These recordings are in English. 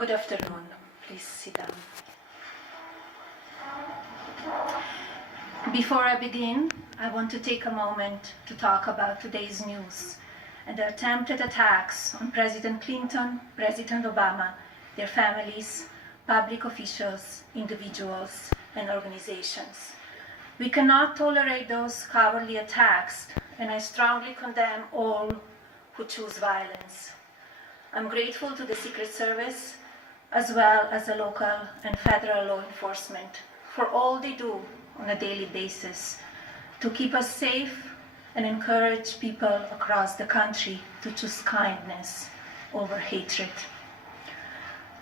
Good afternoon. Please sit down. Before I begin, I want to take a moment to talk about today's news and the attempted attacks on President Clinton, President Obama, their families, public officials, individuals, and organizations. We cannot tolerate those cowardly attacks, and I strongly condemn all who choose violence. I'm grateful to the Secret Service, as well as the local and federal law enforcement, for all they do on a daily basis to keep us safe and encourage people across the country to choose kindness over hatred.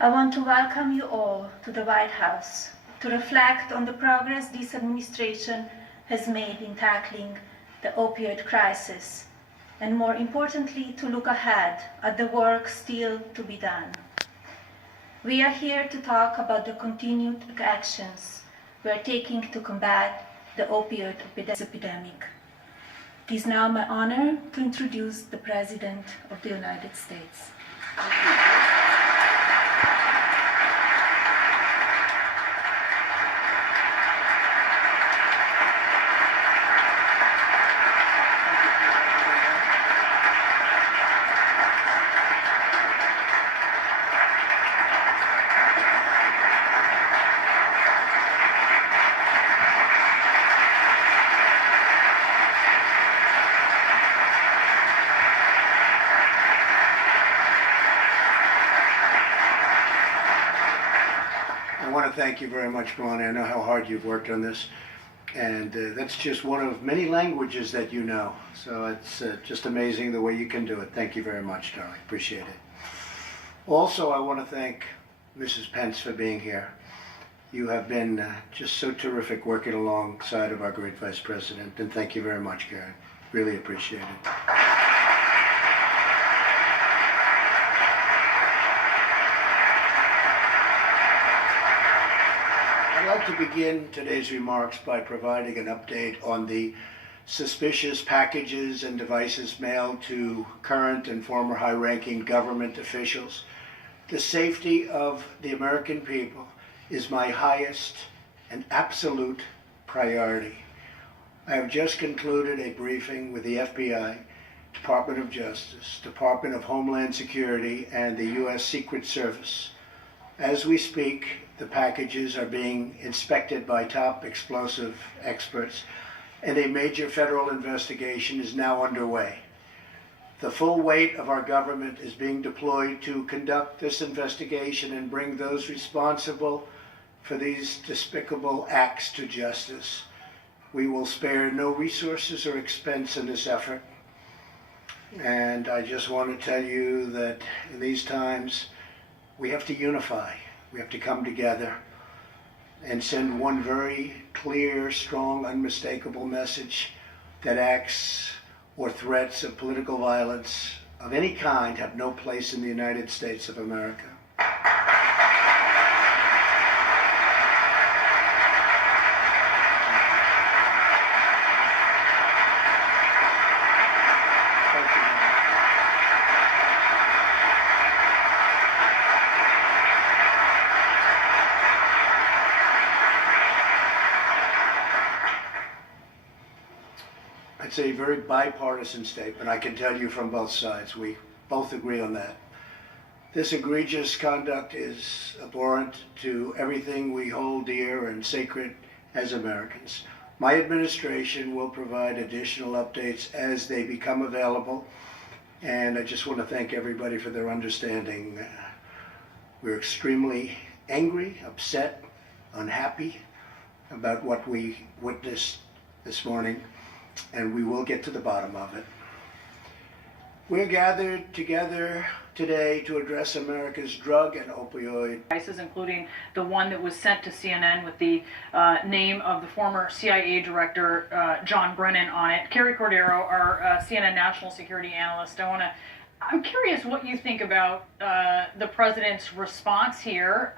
I want to welcome you all to the White House to reflect on the progress this administration has made in tackling the opioid crisis, and more importantly, to look ahead at the work still to be done. We are here to talk about the continued actions we are taking to combat the opioid epidemic. It is now my honor to introduce the President of the United States. I want to thank you very much, Melania. I know how hard you've worked on this, and that's just one of many languages that you know. So it's just amazing the way you can do it. Thank you very much, darling. Appreciate it. Also, I want to thank Mrs. Pence for being here. You have been just so terrific working alongside of our great Vice President, and thank you very much, Karen. Really appreciate it. I'd like to begin today's remarks by providing an update on the suspicious packages and devices mailed to current and former high-ranking government officials. The safety of the American people is my highest and absolute priority. I have just concluded a briefing with the FBI, Department of Justice, Department of Homeland Security, and the U.S. Secret Service. As we speak, the packages are being inspected by top explosive experts, and a major federal investigation is now underway. The full weight of our government is being deployed to conduct this investigation and bring those responsible for these despicable acts to justice. We will spare no resources or expense in this effort. And I just want to tell you that in these times, we have to unify. We have to come together and send one very clear, strong, unmistakable message that acts or threats of political violence of any kind have no place in the United States of America. It's a very bipartisan statement. I can tell you from both sides. We both agree on that. This egregious conduct is abhorrent to everything we hold dear and sacred as Americans. My administration will provide additional updates as they become available, and I just want to thank everybody for their understanding. We're extremely angry, upset, unhappy about what we witnessed this morning, and we will get to the bottom of it. We're gathered together today to address America's drug and opioid devices, including the one that was sent to CNN with the name of the former CIA director, John Brennan, on it. Carrie Cordero, our CNN national security analyst, I'm curious what you think about the president's response here.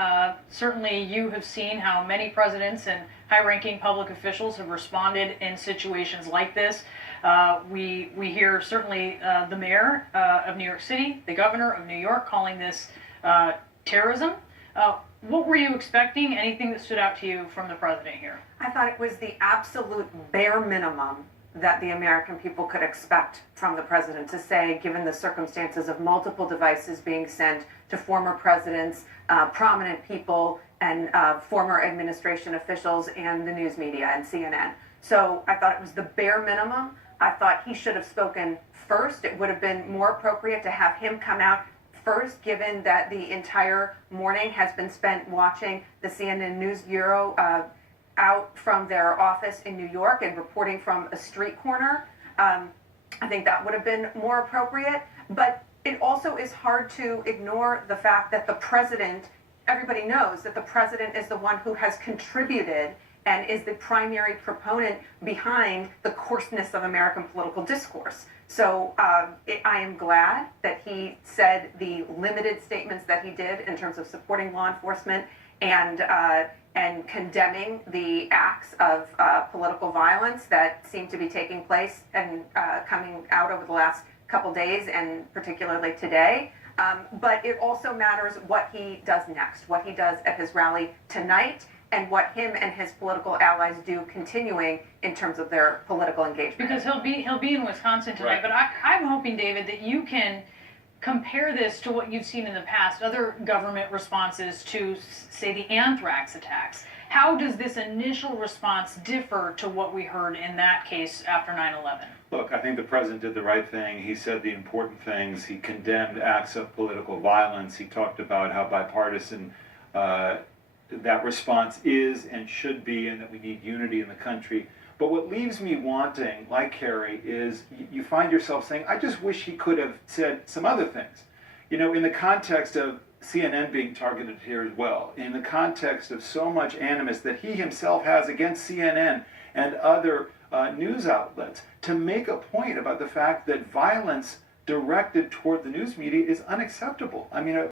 Certainly you have seen how many presidents and high-ranking public officials have responded in situations like this. We hear certainly the mayor of New York City, the governor of New York, calling this terrorism. What were you expecting? Anything that stood out to you from the president here? I thought it was the absolute bare minimum that the American people could expect from the president to say, given the circumstances of multiple devices being sent to former presidents, prominent people, and former administration officials and the news media and CNN. So I thought it was the bare minimum. I thought he should have spoken first. It would have been more appropriate to have him come out first, given that the entire morning has been spent watching the CNN News Bureau out from their office in New York and reporting from a street corner. I think that would have been more appropriate. But it also is hard to ignore the fact that the president, everybody knows that the president is the one who has contributed and is the primary proponent behind the coarseness of American political discourse. So I am glad that he said the limited statements that he did in terms of supporting law enforcement and condemning the acts of political violence that seem to be taking place and coming out over the last couple days, and particularly today. But it also matters what he does next, what he does at his rally tonight, and what him and his political allies do continuing in terms of their political engagement. Because he'll be in Wisconsin tonight, but I'm hoping, David, that you can compare this to what you've seen in the past, other government responses to, say, the anthrax attacks. How does this initial response differ to what we heard in that case after 9/11? Look, I think the president did the right thing. He said the important things. He condemned acts of political violence. He talked about how bipartisan that response is and should be, and that we need unity in the country. But what leaves me wanting, like Carrie, is you find yourself saying, I just wish he could have said some other things. You know, in the context of CNN being targeted here as well, in the context of so much animus that he himself has against CNN and other news outlets, to make a point about the fact that violence directed toward the news media is unacceptable. I mean,